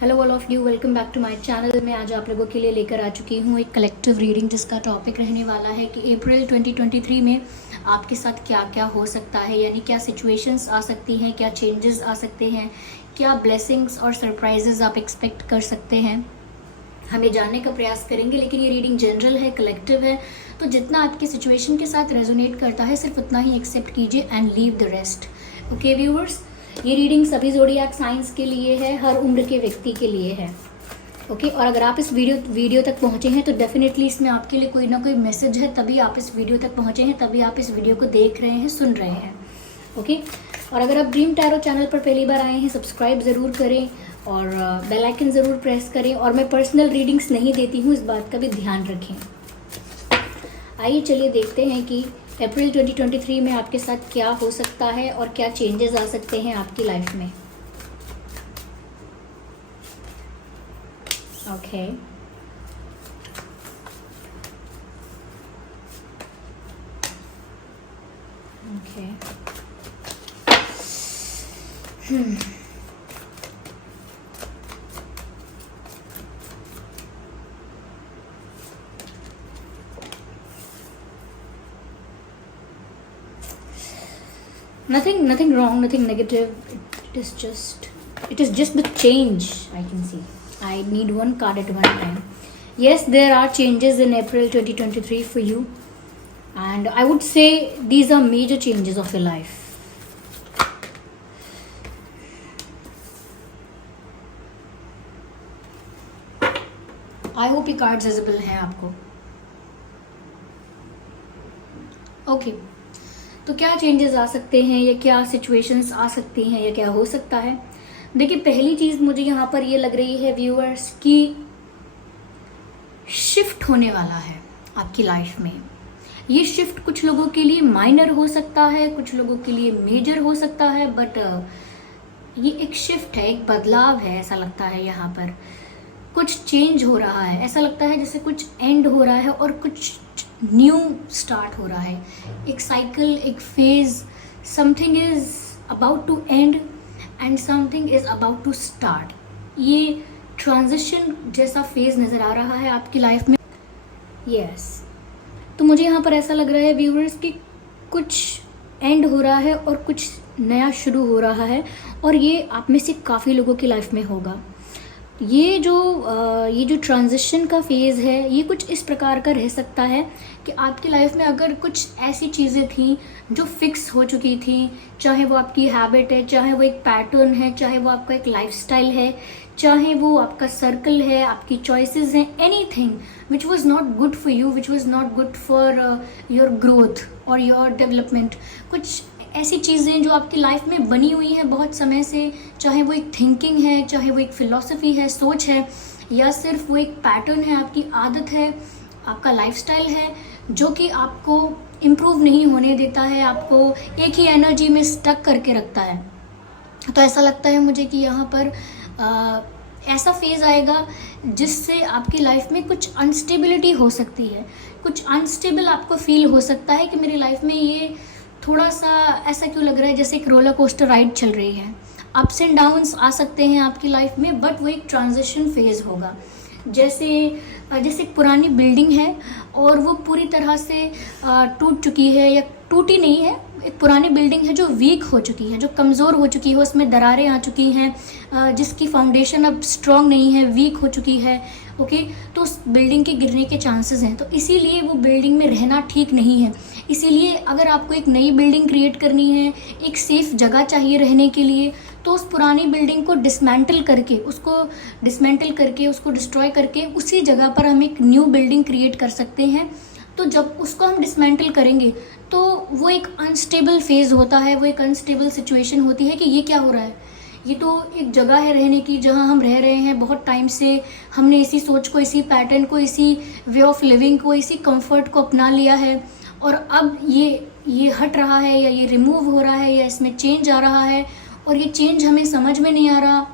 Hello all of you, welcome back to my channel. मैं आज आप लोगों के लिए लेकर आ चुकी हूँ एक कलेक्टिव रीडिंग जिसका टॉपिक रहने वाला है कि अप्रैल 2023 में आपके साथ क्या क्या हो सकता है, यानी क्या सिचुएशंस आ सकती हैं, क्या चेंजेस आ सकते हैं, क्या ब्लेसिंग्स और सरप्राइजेस आप एक्सपेक्ट कर सकते हैं। हम ये जानने का प्रयास करेंगे, लेकिन ये रीडिंग जनरल है, कलेक्टिव है, तो जितना आपकी सिचुएशन के साथ रेजोनेट करता है सिर्फ उतना ही एक्सेप्ट कीजिए and leave the rest. Okay viewers, ये रीडिंग सभी ज़ोडिएक साइंस के लिए है, हर उम्र के व्यक्ति के लिए है। ओके, और अगर आप इस वीडियो तक पहुंचे हैं तो डेफिनेटली इसमें आपके लिए कोई ना कोई मैसेज है, तभी आप इस वीडियो तक पहुंचे हैं, तभी आप इस वीडियो को देख रहे हैं, सुन रहे हैं। ओके, और अगर आप ड्रीम टैरो चैनल पर पहली बार आए हैं, सब्सक्राइब ज़रूर करें और बेल आइकन ज़रूर प्रेस करें। और मैं पर्सनल रीडिंग्स नहीं देती हूँ, इस बात का भी ध्यान रखें। आइए चलिए देखते हैं कि अप्रैल 2023 में आपके साथ क्या हो सकता है और क्या चेंजेस आ सकते हैं आपकी लाइफ में। Okay, okay, nothing wrong, nothing negative. It is just the change I can see. I need one card at one time. Yes, there are changes in April 2023 for you, and I would say these are major changes of your life. I hope ये cards visible हैं आपको। Okay, तो क्या changes आ सकते हैं या क्या situations आ सकती हैं या क्या हो सकता है। देखिए, पहली चीज़ मुझे यहाँ पर ये लग रही है व्यूअर्स कि शिफ्ट होने वाला है आपकी लाइफ में। ये शिफ्ट कुछ लोगों के लिए माइनर हो सकता है, कुछ लोगों के लिए मेजर हो सकता है, बट ये एक शिफ्ट है, एक बदलाव है। ऐसा लगता है यहाँ पर कुछ चेंज हो रहा है, ऐसा लगता है जैसे कुछ एंड हो रहा है और कुछ न्यू स्टार्ट हो रहा है। एक साइकिल, एक phase, something is about to end and something is about to start. ये ट्रांजिशन जैसा फेज नज़र आ रहा है आपकी लाइफ में। यस, तो मुझे यहाँ पर ऐसा लग रहा है व्यूअर्स कि कुछ एंड हो रहा है और कुछ नया शुरू हो रहा है, और ये आप में से काफ़ी लोगों की लाइफ में होगा। ये जो ट्रांजिशन का फेज़ है, ये कुछ इस प्रकार का रह सकता है कि आपकी लाइफ में अगर कुछ ऐसी चीज़ें थी जो फिक्स हो चुकी थी, चाहे वो आपकी हैबिट है, चाहे वो एक पैटर्न है, चाहे वो आपका एक लाइफस्टाइल है, चाहे वो आपका सर्कल है, आपकी चॉइसेस हैं, anything which was not good for you, which was not good for your growth और योर डेवलपमेंट। कुछ ऐसी चीज़ें जो आपकी लाइफ में बनी हुई हैं बहुत समय से, चाहे वो एक थिंकिंग है, चाहे वो एक फ़िलॉसफी है, सोच है, या सिर्फ वो एक पैटर्न है, आपकी आदत है, आपका लाइफस्टाइल है, जो कि आपको इम्प्रूव नहीं होने देता है, आपको एक ही एनर्जी में स्टक करके रखता है। तो ऐसा लगता है मुझे कि यहाँ पर ऐसा फेज़ आएगा जिससे आपकी लाइफ में कुछ अनस्टेबिलिटी हो सकती है, कुछ अनस्टेबल आपको फील हो सकता है कि मेरी लाइफ में ये थोड़ा सा ऐसा क्यों लग रहा है जैसे एक रोलर कोस्टर राइड चल रही है। अप्स एंड डाउन्स आ सकते हैं आपकी लाइफ में, बट वो एक ट्रांजिशन फेज़ होगा। जैसे एक पुरानी बिल्डिंग है और वो पूरी तरह से टूट चुकी है, या टूटी नहीं है, एक पुरानी बिल्डिंग है जो वीक हो चुकी है, जो कमज़ोर हो चुकी है, उसमें दरारें आ चुकी हैं, जिसकी फाउंडेशन अब स्ट्रॉन्ग नहीं है, वीक हो चुकी है। ओके, तो उस बिल्डिंग के गिरने के चांसेस हैं, तो इसीलिए वो बिल्डिंग में रहना ठीक नहीं है। इसीलिए अगर आपको एक नई बिल्डिंग क्रिएट करनी है, एक सेफ़ जगह चाहिए रहने के लिए, तो उस पुरानी बिल्डिंग को डिसमेंटल करके, उसको डिस्ट्रॉय करके उसी जगह पर हम एक न्यू बिल्डिंग क्रिएट कर सकते हैं। तो जब उसको हम डिसमेंटल करेंगे तो वो एक अनस्टेबल फेज़ होता है, वो एक अनस्टेबल सिचुएशन होती है कि ये क्या हो रहा है। ये तो एक जगह है रहने की जहाँ हम रह रहे हैं बहुत टाइम से, हमने इसी सोच को, इसी पैटर्न को, इसी वे ऑफ लिविंग को, इसी कंफर्ट को अपना लिया है, और अब ये हट रहा है, या ये रिमूव हो रहा है, या इसमें चेंज आ रहा है, और ये चेंज हमें समझ में नहीं आ रहा,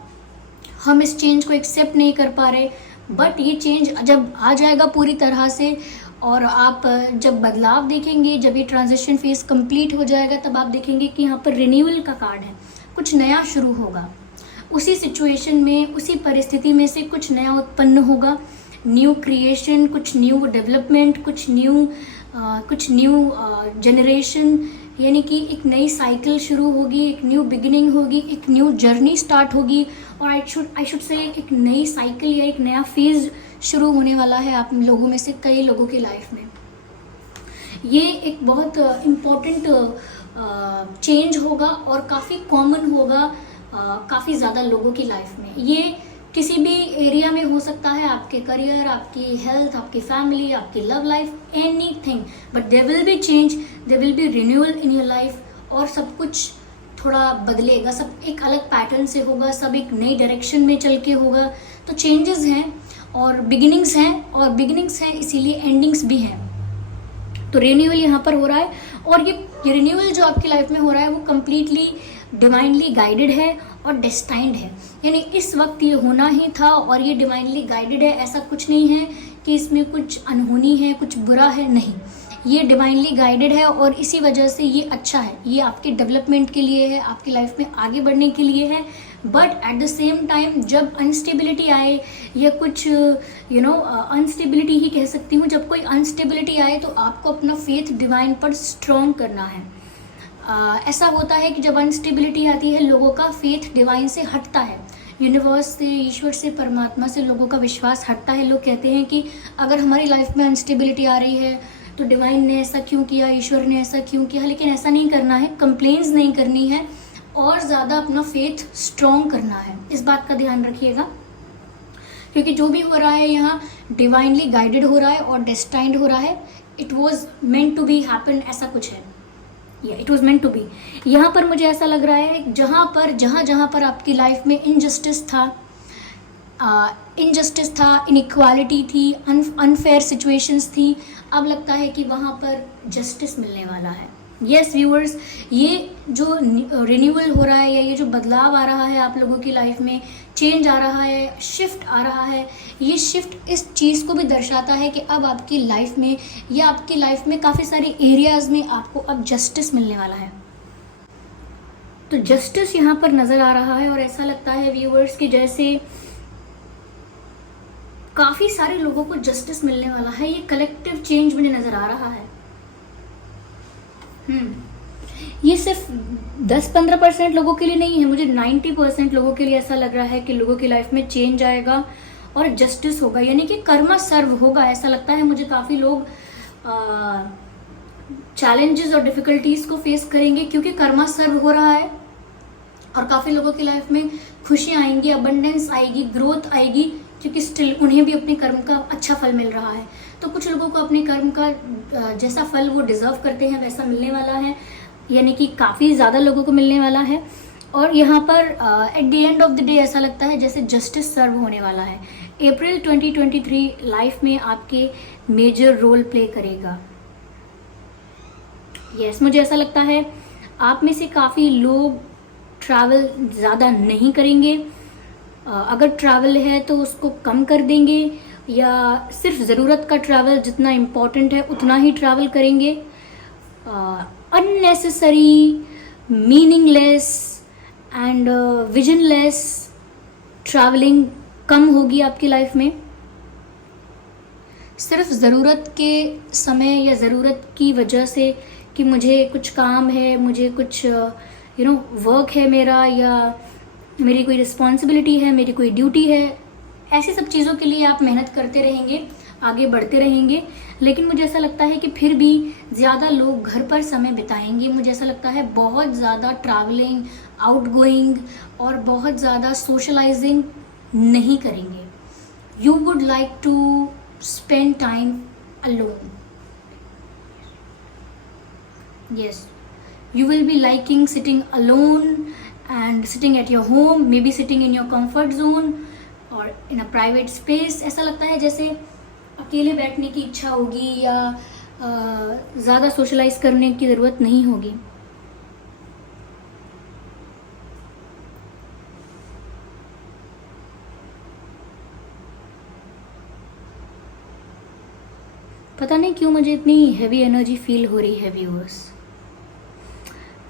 हम इस चेंज को एक्सेप्ट नहीं कर पा रहे। बट ये चेंज जब आ जाएगा पूरी तरह से, और आप जब बदलाव देखेंगे, जब ये ट्रांजिशन फेज कंप्लीट हो जाएगा, तब आप देखेंगे कि यहाँ पर रिन्यूअल का कार्ड है, कुछ नया शुरू होगा। उसी सिचुएशन में, उसी परिस्थिति में से कुछ नया उत्पन्न होगा, न्यू क्रिएशन, कुछ न्यू डेवलपमेंट, कुछ न्यू जनरेशन, यानी कि एक नई साइकिल शुरू होगी, एक न्यू बिगिनिंग होगी, एक न्यू जर्नी स्टार्ट होगी, और आई शुड से एक नई साइकिल या एक नया फेज शुरू होने वाला है आप लोगों में से कई लोगों की लाइफ में। ये एक बहुत इम्पोर्टेंट चेंज होगा और काफ़ी कॉमन होगा काफ़ी ज़्यादा लोगों की लाइफ में। ये किसी भी एरिया में हो सकता है, आपके करियर, आपकी हेल्थ, आपकी फैमिली, आपकी love life, anything, but there will be change, there will be renewal in your life, और सब कुछ थोड़ा बदलेगा, सब एक अलग पैटर्न से होगा, सब एक नई डायरेक्शन में चल के होगा। तो चेंजेस हैं और बिगिनिंग्स हैं, इसीलिए एंडिंग्स भी हैं। तो रिन्यूअल यहाँ पर हो रहा है, और ये रिन्यूअल जो आपकी लाइफ में हो रहा है वो कम्प्लीटली डिवाइनली गाइडेड है और डेस्टाइंड है, यानी इस वक्त ये होना ही था और ये डिवाइनली गाइडेड है। ऐसा कुछ नहीं है कि इसमें कुछ अनहोनी है, कुछ बुरा है, नहीं, ये डिवाइनली गाइडेड है और इसी वजह से ये अच्छा है। ये आपके डेवलपमेंट के लिए है, आपकी लाइफ में आगे बढ़ने के लिए है। But at the same time जब अनस्टेबिलिटी आए या कुछ अनस्टेबिलिटी ही कह सकती हूँ, जब कोई अनस्टेबिलिटी आए तो आपको अपना फेथ डिवाइन पर स्ट्रॉन्ग करना है। ऐसा होता है कि जब अनस्टेबिलिटी आती है लोगों का फेथ डिवाइन से हटता है, यूनिवर्स से, ईश्वर से, परमात्मा से लोगों का विश्वास हटता है। लोग कहते हैं कि अगर हमारी लाइफ में अनस्टेबिलिटी आ रही है तो डिवाइन ने ऐसा क्यों किया, ईश्वर ने ऐसा क्यों किया, लेकिन ऐसा नहीं करना है, कंप्लेंट्स नहीं करनी है और ज़्यादा अपना फेथ स्ट्रॉन्ग करना है। इस बात का ध्यान रखिएगा, क्योंकि जो भी हो रहा है यहाँ डिवाइनली गाइडेड हो रहा है और डेस्टाइंड हो रहा है। It was meant to be happen, ऐसा कुछ है, it was meant to be. यहाँ पर मुझे ऐसा लग रहा है जहाँ पर आपकी लाइफ में इनजस्टिस था, इनइक्वालिटी थी, अनफेयर सिचुएशंस थी, अब लगता है कि वहाँ पर जस्टिस मिलने वाला है। यस व्यूअर्स, ये जो रिन्यूअल हो रहा है या ये जो बदलाव आ रहा है आप लोगों की लाइफ में, चेंज आ रहा है, शिफ्ट आ रहा है, ये शिफ्ट इस चीज़ को भी दर्शाता है कि अब आपकी लाइफ में या आपकी लाइफ में काफ़ी सारे एरियाज़ में आपको अब जस्टिस मिलने वाला है। तो जस्टिस यहाँ पर नज़र आ रहा है और ऐसा लगता है व्यूअर्स कि जैसे काफ़ी सारे लोगों को जस्टिस मिलने वाला है। ये कलेक्टिव चेंज मुझे नज़र आ रहा है। ये सिर्फ 10-15% लोगों के लिए नहीं है, मुझे 90% लोगों के लिए ऐसा लग रहा है कि लोगों की लाइफ में चेंज आएगा और जस्टिस होगा, यानी कि कर्मा सर्व होगा। ऐसा लगता है मुझे काफ़ी लोग चैलेंजेस और डिफ़िकल्टीज़ को फेस करेंगे क्योंकि कर्मा सर्व हो रहा है, और काफ़ी लोगों की लाइफ में खुशियाँ आएंगी, अबंडेंस आएगी, ग्रोथ आएगी, क्योंकि स्टिल उन्हें भी अपने कर्म का अच्छा फल मिल रहा है। तो कुछ लोगों को अपने कर्म का जैसा फल वो डिज़र्व करते हैं वैसा मिलने वाला है, यानी कि काफ़ी ज़्यादा लोगों को मिलने वाला है। और यहाँ पर at the end of the day ऐसा लगता है जैसे जस्टिस सर्व होने वाला है। अप्रैल 2023 लाइफ में आपके मेजर रोल प्ले करेगा। यस, मुझे ऐसा लगता है आप में से काफ़ी लोग ट्रैवल ज़्यादा नहीं करेंगे, अगर ट्रैवल है तो उसको कम कर देंगे, या सिर्फ ज़रूरत का ट्रैवल जितना इम्पॉर्टेंट है उतना ही ट्रैवल करेंगे। Unnecessary, meaningless and visionless travelling कम होगी आपकी लाइफ में। सिर्फ ज़रूरत के समय या ज़रूरत की वजह से कि मुझे कुछ काम है, मुझे कुछ वर्क है मेरा, या मेरी कोई रिस्पॉन्सिबिलिटी है, मेरी कोई ड्यूटी है, ऐसी सब चीज़ों के लिए आप मेहनत करते रहेंगे, आगे बढ़ते रहेंगे। लेकिन मुझे ऐसा लगता है कि फिर भी ज़्यादा लोग घर पर समय बिताएंगे। मुझे ऐसा लगता है बहुत ज़्यादा ट्रैवलिंग, आउटगोइंग और बहुत ज़्यादा सोशलाइजिंग नहीं करेंगे। You would like to spend time alone. Yes, you will be liking sitting alone and sitting at your home, maybe sitting in your comfort zone or in a private space। ऐसा लगता है जैसे अकेले बैठने की इच्छा होगी या ज़्यादा सोशलाइज करने की ज़रूरत नहीं होगी। पता नहीं क्यों मुझे इतनी हैवी एनर्जी फील हो रही है व्यूअर्स।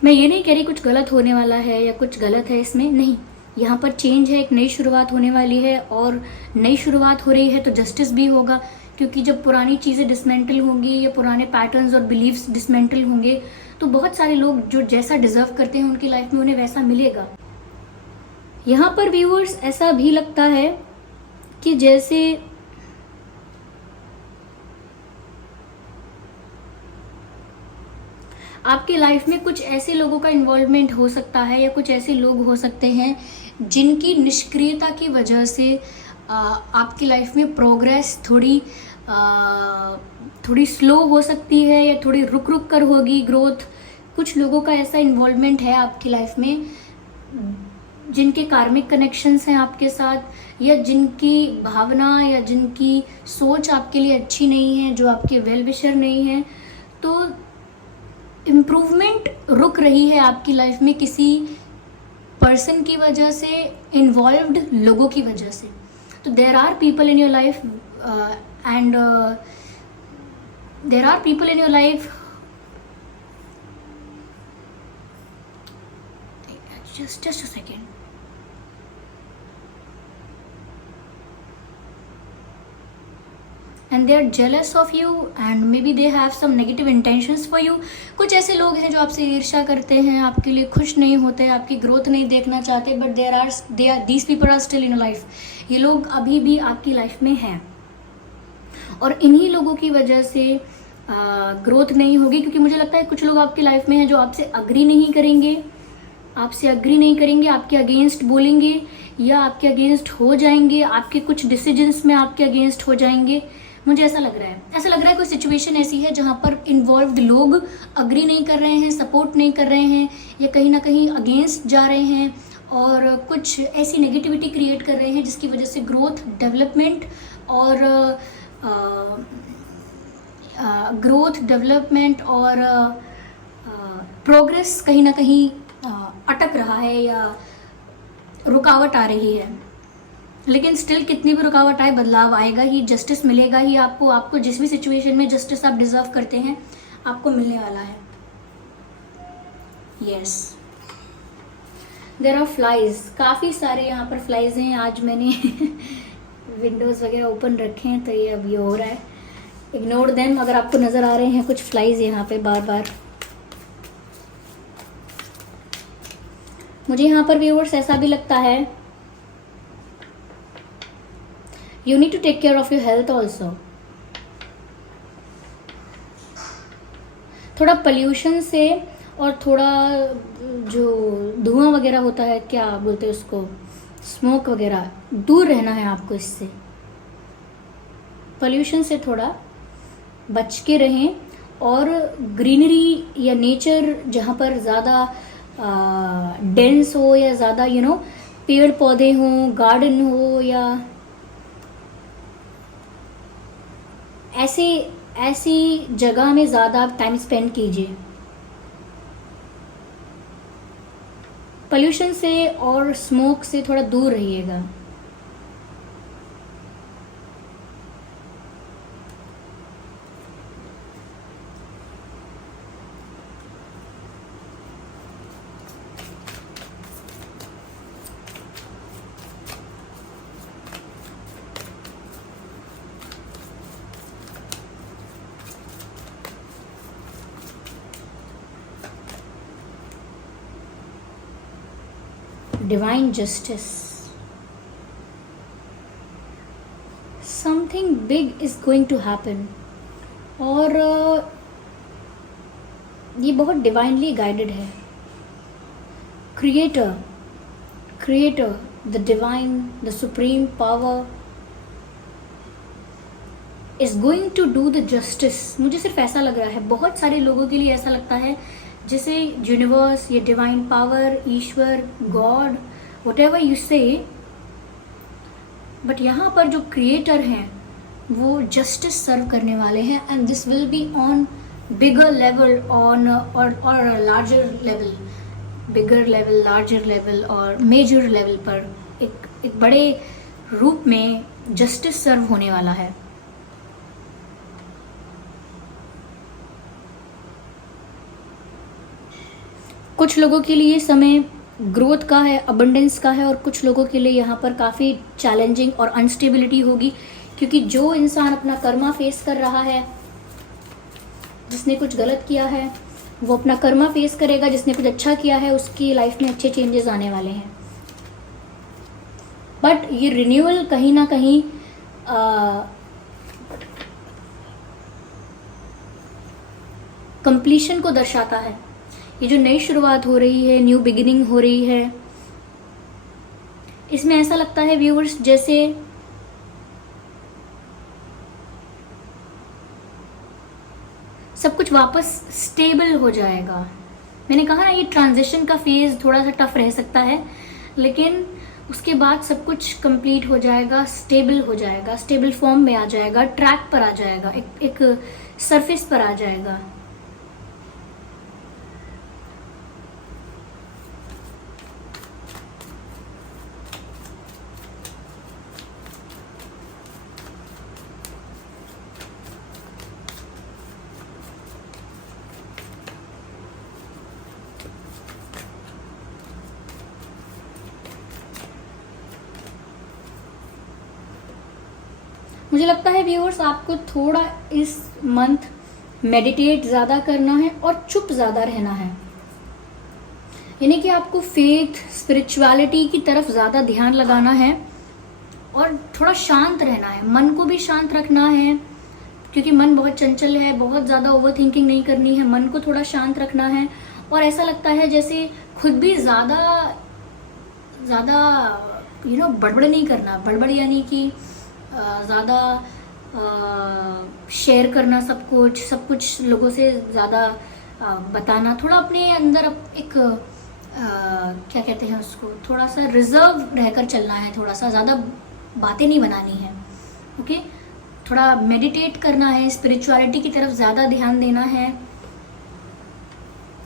मैं ये नहीं कह रही कुछ गलत होने वाला है या कुछ गलत है इसमें, नहीं, यहाँ पर चेंज है, एक नई शुरुआत होने वाली है, और नई शुरुआत हो रही है तो जस्टिस भी होगा, क्योंकि जब पुरानी चीज़ें डिसमेंटल होंगी या पुराने पैटर्न्स और बिलीव्स डिसमेंटल होंगे तो बहुत सारे लोग जो जैसा डिजर्व करते हैं उनकी लाइफ में उन्हें वैसा मिलेगा। यहाँ पर व्यूअर्स ऐसा भी लगता है कि जैसे आपकी लाइफ में कुछ ऐसे लोगों का इन्वॉल्वमेंट हो सकता है या कुछ ऐसे लोग हो सकते हैं जिनकी निष्क्रियता की वजह से आपकी लाइफ में प्रोग्रेस थोड़ी स्लो हो सकती है या थोड़ी रुक रुक कर होगी ग्रोथ। कुछ लोगों का ऐसा इन्वॉल्वमेंट है आपकी लाइफ में जिनके कार्मिक कनेक्शंस हैं आपके साथ, या जिनकी भावना या जिनकी सोच आपके लिए अच्छी नहीं है, जो आपके वेल विशर नहीं है। तो इम्प्रूवमेंट रुक रही है आपकी लाइफ में किसी पर्सन की वजह से, इन्वॉल्व्ड लोगों की वजह से। तो there are people in your life and there are people in your life, just a second. And they are jealous of you and maybe they have some negative intentions for you. कुछ ऐसे लोग हैं जो आपसे ईर्ष्या करते हैं, आपके लिए खुश नहीं होते, आपकी ग्रोथ नहीं देखना चाहते, but these people are still in your life. ये लोग अभी भी आपकी लाइफ में हैं और इन्हीं लोगों की वजह से ग्रोथ नहीं होगी, क्योंकि मुझे लगता है कुछ लोग आपकी लाइफ में हैं जो आपसे अग्री नहीं करेंगे, आपके अगेंस्ट बोलेंगे या आपके अगेंस्ट हो जाएंगे, आपके कुछ डिसीजंस में आपके अगेंस्ट हो जाएंगे। मुझे ऐसा लग रहा है कोई सिचुएशन ऐसी है जहाँ पर इन्वॉल्व्ड लोग अग्री नहीं कर रहे हैं, सपोर्ट नहीं कर रहे हैं, या कहीं ना कहीं अगेंस्ट जा रहे हैं और कुछ ऐसी नेगेटिविटी क्रिएट कर रहे हैं जिसकी वजह से ग्रोथ, डेवलपमेंट और प्रोग्रेस कहीं ना कहीं अटक रहा है या रुकावट आ रही है। लेकिन स्टिल कितनी भी रुकावट आए, बदलाव आएगा ही, जस्टिस मिलेगा ही आपको जिस भी सिचुएशन में जस्टिस आप डिजर्व करते हैं आपको मिलने वाला है। यस, देयर आर फ्लाइज, काफ़ी सारे यहाँ पर फ्लाइज हैं। आज मैंने विंडोज़ वगैरह ओपन रखे हैं तो ये अब ये हो रहा है, इग्नोर देम। अगर आपको नज़र आ रहे हैं कुछ फ्लाइज यहाँ पे बार बार, मुझे यहाँ पर व्यूअर्स ऐसा भी लगता है you need to take care of your health also. थोड़ा पोल्यूशन से और थोड़ा जो धुआं वगैरह होता है, क्या बोलते हैं उसको, स्मोक वगैरह, दूर रहना है आपको इससे। पोल्यूशन से थोड़ा बच के रहें और ग्रीनरी या नेचर जहाँ पर ज़्यादा डेंस हो या ज़्यादा पेड़ पौधे हों, गार्डन हो, या ऐसी जगह में ज़्यादा आप टाइम स्पेंड कीजिए। पोल्यूशन से और स्मोक से थोड़ा दूर रहिएगा। Divine justice, something big is going to happen, और ये बहुत divinely guided है। creator, the divine, the supreme power is going to do the justice। मुझे सिर्फ ऐसा लग रहा है, बहुत सारे लोगों के लिए ऐसा लगता है जैसे यूनिवर्स, ये divine power, Ishwar, God, whatever you से, बट यहाँ पर जो क्रिएटर हैं वो जस्टिस सर्व करने वाले हैं, and this will be on bigger level, on और larger level, bigger level, larger level और मेजर लेवल पर एक बड़े रूप में जस्टिस सर्व होने वाला है। कुछ लोगों के लिए समय ग्रोथ का है, अबंडेंस का है, और कुछ लोगों के लिए यहाँ पर काफ़ी चैलेंजिंग और अनस्टेबिलिटी होगी, क्योंकि जो इंसान अपना कर्मा फेस कर रहा है, जिसने कुछ गलत किया है वो अपना कर्मा फेस करेगा, जिसने कुछ अच्छा किया है उसकी लाइफ में अच्छे चेंजेस आने वाले हैं। बट ये रिन्यूअल कहीं ना कहीं कंप्लीशन को दर्शाता है। ये जो नई शुरुआत हो रही है, न्यू बिगिनिंग हो रही है, इसमें ऐसा लगता है व्यूअर्स जैसे सब कुछ वापस स्टेबल हो जाएगा। मैंने कहा ना, ये ट्रांजिशन का फेज थोड़ा सा टफ रह सकता है, लेकिन उसके बाद सब कुछ कंप्लीट हो जाएगा, स्टेबल हो जाएगा, स्टेबल फॉर्म में आ जाएगा, ट्रैक पर आ जाएगा, एक सरफेस पर आ जाएगा। मुझे लगता है व्यूअर्स आपको थोड़ा इस मंथ मेडिटेट ज़्यादा करना है और चुप ज़्यादा रहना है, यानी कि आपको फेथ, स्पिरिचुअलिटी की तरफ ज़्यादा ध्यान लगाना है और थोड़ा शांत रहना है, मन को भी शांत रखना है, क्योंकि मन बहुत चंचल है, बहुत ज़्यादा ओवर थिंकिंग नहीं करनी है, मन को थोड़ा शांत रखना है। और ऐसा लगता है जैसे खुद भी ज़्यादा बड़बड़ नहीं करना, बड़बड़ यानी कि ज़्यादा शेयर करना, सब कुछ लोगों से ज़्यादा बताना, थोड़ा अपने अंदर एक क्या कहते हैं उसको, थोड़ा सा रिजर्व रहकर चलना है, थोड़ा सा ज़्यादा बातें नहीं बनानी है। ओके, थोड़ा मेडिटेट करना है, स्पिरिचुअलिटी की तरफ ज़्यादा ध्यान देना है,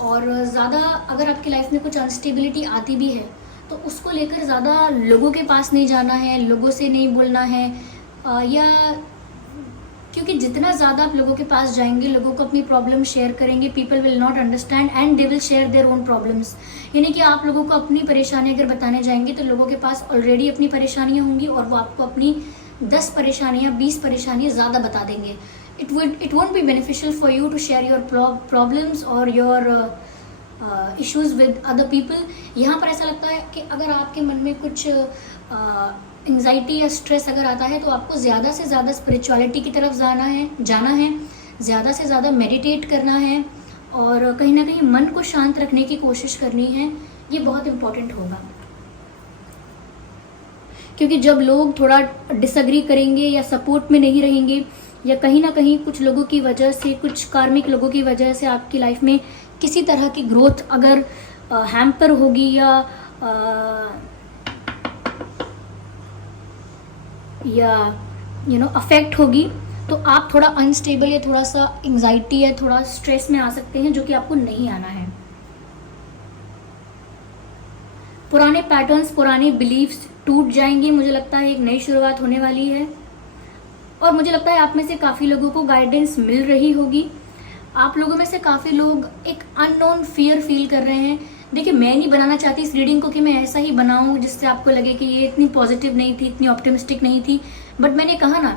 और ज़्यादा अगर आपकी लाइफ में कुछ अनस्टेबिलिटी आती भी है तो उसको लेकर ज़्यादा लोगों के पास नहीं जाना है, लोगों से नहीं बोलना है, या क्योंकि जितना ज़्यादा आप लोगों के पास जाएंगे, लोगों को अपनी प्रॉब्लम शेयर करेंगे, people will not understand and they will share their own problems. यानी कि आप लोगों को अपनी परेशानी अगर बताने जाएंगे तो लोगों के पास ऑलरेडी अपनी परेशानियां होंगी और वो आपको अपनी 10 परेशानियां, 20 परेशानियां ज़्यादा बता देंगे। It won't be beneficial for you to share your problems और your issues with other people. यहाँ पर ऐसा लगता है कि अगर आपके मन में कुछ एंजाइटी या स्ट्रेस अगर आता है तो आपको ज़्यादा से ज़्यादा स्पिरिचुअलिटी की तरफ जाना है, ज़्यादा से ज़्यादा मेडिटेट करना है और कहीं ना कहीं मन को शांत रखने की कोशिश करनी है। ये बहुत इम्पोर्टेंट होगा, क्योंकि जब लोग थोड़ा डिसएग्री करेंगे या सपोर्ट में नहीं रहेंगे, या कहीं ना कहीं कुछ लोगों की वजह से, कुछ कार्मिक लोगों की वजह से आपकी लाइफ में किसी तरह की ग्रोथ अगर हैम्पर होगी या अफेक्ट होगी, तो आप थोड़ा अनस्टेबल या थोड़ा सा एंजाइटी या थोड़ा स्ट्रेस में आ सकते हैं, जो कि आपको नहीं आना है। पुराने पैटर्न्स, पुराने बिलीफ्स टूट जाएंगे। मुझे लगता है एक नई शुरुआत होने वाली है और मुझे लगता है आप में से काफ़ी लोगों को गाइडेंस मिल रही होगी। आप लोगों में से काफ़ी लोग एक अननोन फियर फील कर रहे हैं। देखिए, मैं नहीं बनाना चाहती इस रीडिंग को कि मैं ऐसा ही बनाऊं जिससे आपको लगे कि ये इतनी पॉजिटिव नहीं थी, इतनी ऑप्टिमिस्टिक नहीं थी, बट मैंने कहा ना,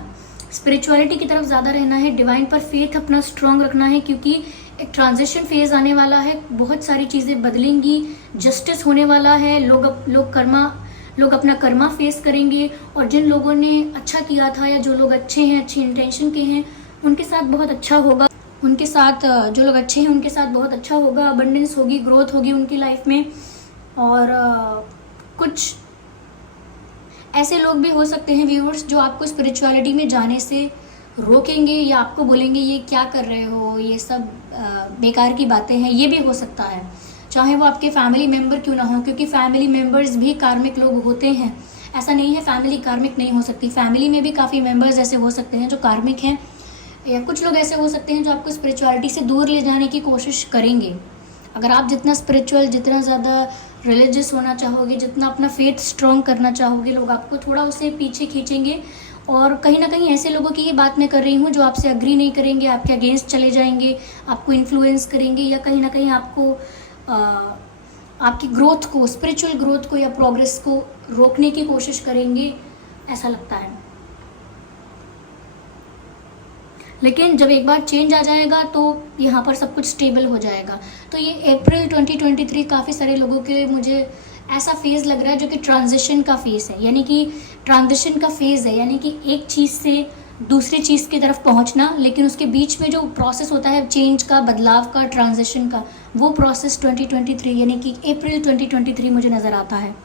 स्पिरिचुअलिटी की तरफ ज़्यादा रहना है, डिवाइन पर फेथ अपना स्ट्रॉन्ग रखना है, क्योंकि एक ट्रांजिशन फेज आने वाला है, बहुत सारी चीज़ें बदलेंगी, जस्टिस होने वाला है, लोग अपना कर्मा फेस करेंगे, और जिन लोगों ने अच्छा किया था या जो लोग अच्छे हैं, अच्छी इंटेंशन के हैं, उनके साथ बहुत अच्छा होगा, उनके साथ जो लोग अच्छे हैं उनके साथ बहुत अच्छा होगा, अबंडेंस होगी, ग्रोथ होगी उनकी लाइफ में। और कुछ ऐसे लोग भी हो सकते हैं व्यूअर्स जो आपको स्पिरिचुअलिटी में जाने से रोकेंगे या आपको बोलेंगे ये क्या कर रहे हो, ये सब बेकार की बातें हैं। ये भी हो सकता है, चाहे वो आपके फैमिली मेम्बर क्यों ना हो, क्योंकि फैमिली मेम्बर्स भी कार्मिक लोग होते हैं। ऐसा नहीं है फैमिली कार्मिक नहीं हो सकती, फैमिली में भी काफ़ी मेम्बर्स ऐसे हो सकते हैं जो कार्मिक हैं, या कुछ लोग ऐसे हो सकते हैं जो आपको स्पिरिचुअलिटी से दूर ले जाने की कोशिश करेंगे। अगर आप जितना स्पिरिचुअल, जितना ज़्यादा रिलीजियस होना चाहोगे, जितना अपना फेथ स्ट्रॉन्ग करना चाहोगे, लोग आपको थोड़ा उसे पीछे खींचेंगे। और कहीं ना कहीं ऐसे लोगों की ये बात मैं कर रही हूँ जो आपसे अग्री नहीं करेंगे, आपके अगेंस्ट चले जाएंगे, आपको इन्फ्लुएंस करेंगे, या कहीं ना कहीं आपको आपकी ग्रोथ को, स्पिरिचुअल ग्रोथ को या प्रोग्रेस को रोकने की कोशिश करेंगे, ऐसा लगता है। लेकिन जब एक बार चेंज आ जाएगा तो यहाँ पर सब कुछ स्टेबल हो जाएगा। तो ये अप्रैल 2023 काफ़ी सारे लोगों के मुझे ऐसा फेज़ लग रहा है जो कि ट्रांजिशन का फेज़ है, यानी कि ट्रांजिशन का फेज़ है, यानी कि एक चीज़ से दूसरी चीज़ की तरफ पहुंचना, लेकिन उसके बीच में जो प्रोसेस होता है चेंज का, बदलाव का, ट्रांजिशन का, वो प्रोसेस 2023 यानी कि अप्रैल 2023 मुझे नज़र आता है।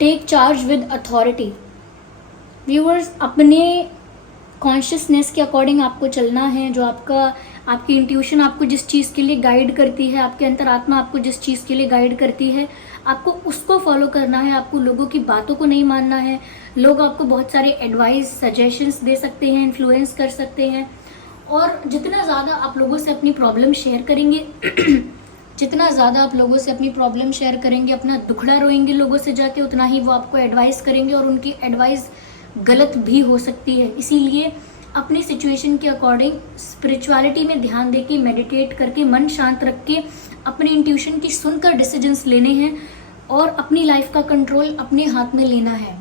Take charge with authority. Viewers, अपने कॉन्शियसनेस के अकॉर्डिंग आपको चलना है। जो आपकी इंट्यूशन आपको जिस चीज़ के लिए गाइड करती है, आपके अंतरात्मा आपको जिस चीज़ के लिए गाइड करती है, आपको उसको फॉलो करना है। आपको लोगों की बातों को नहीं मानना है। लोग आपको बहुत सारे एडवाइस, सजेशंस दे सकते हैं, इन्फ्लुएंस कर सकते हैं, और जितना ज़्यादा आप लोगों से अपनी प्रॉब्लम शेयर करेंगे जितना ज़्यादा आप लोगों से अपनी प्रॉब्लम शेयर करेंगे, अपना दुखड़ा रोएंगे लोगों से जाके, उतना ही वो आपको एडवाइस करेंगे, और उनकी एडवाइस गलत भी हो सकती है। इसीलिए अपनी सिचुएशन के अकॉर्डिंग स्पिरिचुअलिटी में ध्यान देके, मेडिटेट करके, मन शांत रख के, अपनी इंट्यूशन की सुनकर डिसीजंस लेने हैं, और अपनी लाइफ का कंट्रोल अपने हाथ में लेना है।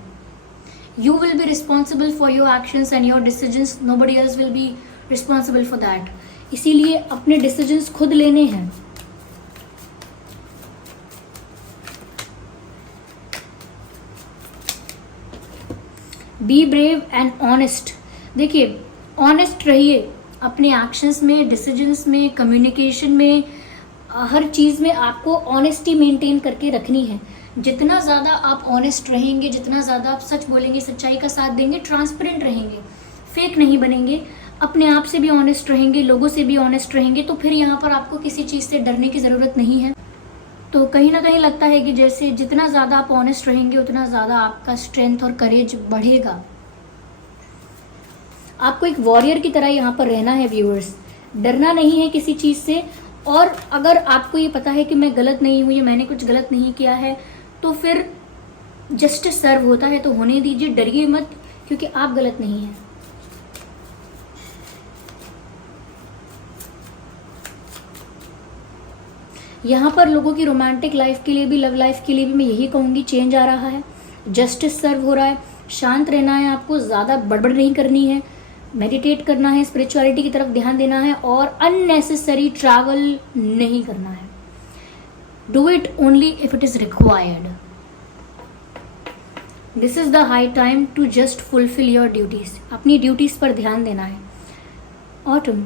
You will be responsible for your actions and your decisions, nobody else will be responsible for that. इसीलिए अपने डिसीजंस खुद लेने हैं। Be brave and honest. देखिए, ऑनेस्ट रहिए अपने एक्शंस में, डिसीजंस में, कम्युनिकेशन में, हर चीज़ में आपको ऑनेस्टी मेंटेन करके रखनी है। जितना ज़्यादा आप ऑनेस्ट रहेंगे, जितना ज़्यादा आप सच बोलेंगे, सच्चाई का साथ देंगे, ट्रांसपेरेंट रहेंगे, फेक नहीं बनेंगे, अपने आप से भी ऑनेस्ट रहेंगे, लोगों से भी ऑनेस्ट रहेंगे, तो फिर यहाँ पर आपको किसी चीज़ से डरने की ज़रूरत नहीं है। तो कहीं ना कहीं लगता है कि जैसे जितना ज़्यादा आप ऑनेस्ट रहेंगे, उतना ज़्यादा आपका स्ट्रेंथ और करेज बढ़ेगा। आपको एक वॉरियर की तरह यहाँ पर रहना है व्यूअर्स, डरना नहीं है किसी चीज़ से। और अगर आपको ये पता है कि मैं गलत नहीं हूँ या मैंने कुछ गलत नहीं किया है, तो फिर जस्टिस सर्व होता है तो होने दीजिए, डरिए मत, क्योंकि आप गलत नहीं हैं। यहाँ पर लोगों की रोमांटिक लाइफ के लिए भी, लव लाइफ के लिए भी मैं यही कहूँगी, चेंज आ रहा है, जस्टिस सर्व हो रहा है। शांत रहना है आपको, ज़्यादा बड़बड़ नहीं करनी है, मेडिटेट करना है, स्पिरिचुअलिटी की तरफ ध्यान देना है, और अननेसेसरी ट्रैवल नहीं करना है। Do it only if it is required. This is the high time to just fulfil your duties. अपनी ड्यूटीज़ पर ध्यान देना है। Autumn,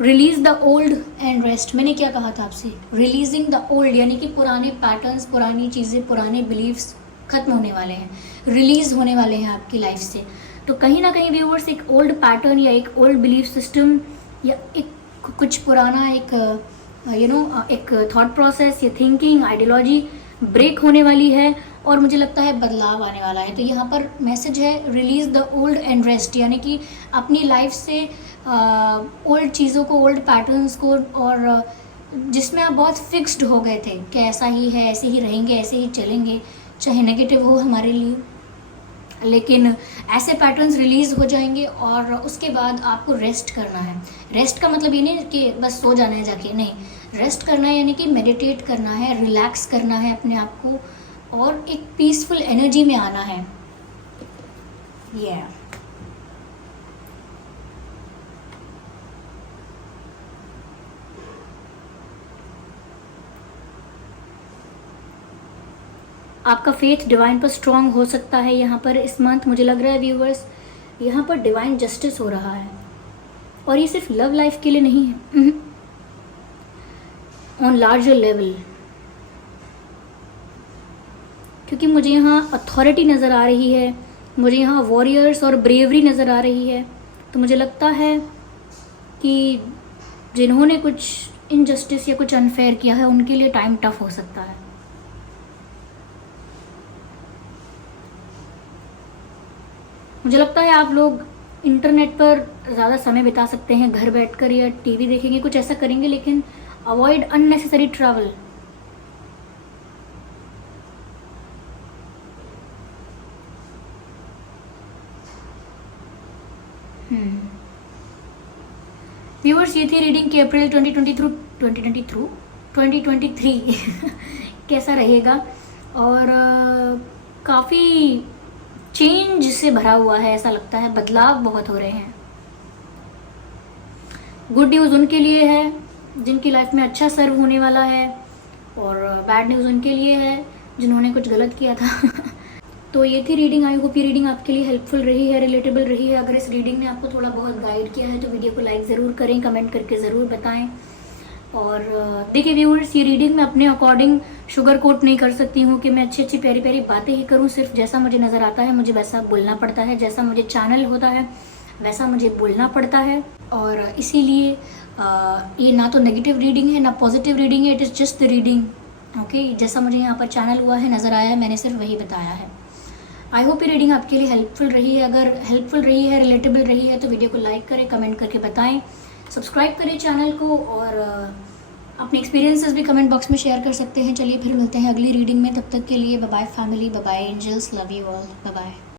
release the old and rest. मैंने क्या कहा था आपसे, रिलीजिंग द ओल्ड, यानी कि पुराने पैटर्न्स, पुरानी चीज़ें, पुराने बिलीव्स खत्म होने वाले हैं, रिलीज होने वाले हैं आपकी लाइफ से। तो कहीं ना कहीं व्यूअर्स, एक ओल्ड पैटर्न या एक ओल्ड बिलीफ सिस्टम या एक कुछ पुराना एक एक थॉट प्रोसेस या थिंकिंग, आइडियोलॉजी ब्रेक होने वाली है, और मुझे लगता है बदलाव आने वाला है। तो यहाँ पर मैसेज है, release the old and rest, यानी कि अपनी लाइफ से ओल्ड चीज़ों को, ओल्ड पैटर्न्स को, और जिसमें आप बहुत फिक्स्ड हो गए थे कि ऐसा ही है, ऐसे ही रहेंगे, ऐसे ही चलेंगे, चाहे नेगेटिव हो हमारे लिए, लेकिन ऐसे पैटर्न्स रिलीज़ हो जाएंगे। और उसके बाद आपको रेस्ट करना है। रेस्ट का मतलब ये नहीं कि बस सो जाना है जाके, नहीं, रेस्ट करना है यानी कि मेडिटेट करना है, रिलैक्स करना है अपने आप को, और एक पीसफुल एनर्जी में आना है। आपका फेथ डिवाइन पर स्ट्रांग हो सकता है। यहाँ पर इस मंथ मुझे लग रहा है व्यूवर्स, यहाँ पर डिवाइन जस्टिस हो रहा है, और ये सिर्फ लव लाइफ के लिए नहीं है, ऑन लार्जर लेवल, क्योंकि मुझे यहाँ अथॉरिटी नज़र आ रही है, मुझे यहाँ वॉरियर्स और ब्रेवरी नज़र आ रही है। तो मुझे लगता है कि जिन्होंने कुछ इनजस्टिस या कुछ अनफेयर किया है, उनके लिए टाइम टफ हो सकता है। मुझे लगता है आप लोग इंटरनेट पर ज़्यादा समय बिता सकते हैं, घर बैठकर या टीवी देखेंगे, कुछ ऐसा करेंगे, लेकिन अवॉइड अननेसेसरी ट्रैवल। व्यूअर्स, ये थी रीडिंग कि अप्रैल 2023 कैसा रहेगा, और काफ़ी चेंज से भरा हुआ है, ऐसा लगता है बदलाव बहुत हो रहे हैं। गुड न्यूज़ उनके लिए है जिनकी लाइफ में अच्छा सर्व होने वाला है, और बैड न्यूज़ उनके लिए है जिन्होंने कुछ गलत किया था। तो ये थी रीडिंग। आई होप ये रीडिंग आपके लिए हेल्पफुल रही है, रिलेटेबल रही है। अगर इस रीडिंग ने आपको थोड़ा बहुत गाइड किया है तो वीडियो को लाइक ज़रूर करें, कमेंट करके ज़रूर बताएं। और देखिए व्यूअर्स, ये रीडिंग मैं अपने अकॉर्डिंग शुगर कोट नहीं कर सकती हूँ कि मैं अच्छी अच्छी प्यारी प्यारी बातें ही करूँ। सिर्फ जैसा मुझे नज़र आता है मुझे वैसा बोलना पड़ता है, जैसा मुझे चैनल होता है वैसा मुझे बोलना पड़ता है। और इसीलिए ये ना तो नेगेटिव रीडिंग है ना पॉजिटिव रीडिंग है, it is just the reading. Okay, जैसा मुझे यहाँ पर चैनल हुआ है, नज़र आया है, मैंने सिर्फ वही बताया है। आई होप ये रीडिंग आपके लिए हेल्पफुल रही है। अगर हेल्पफुल रही है, रिलेटेबल रही है तो वीडियो को लाइक करें, कमेंट करके बताएं, सब्सक्राइब करें चैनल को, और अपने एक्सपीरियंसेस भी कमेंट बॉक्स में शेयर कर सकते हैं। चलिए फिर मिलते हैं अगली रीडिंग में, तब तक के लिए bye bye family, bye bye angels, love you all, bye bye.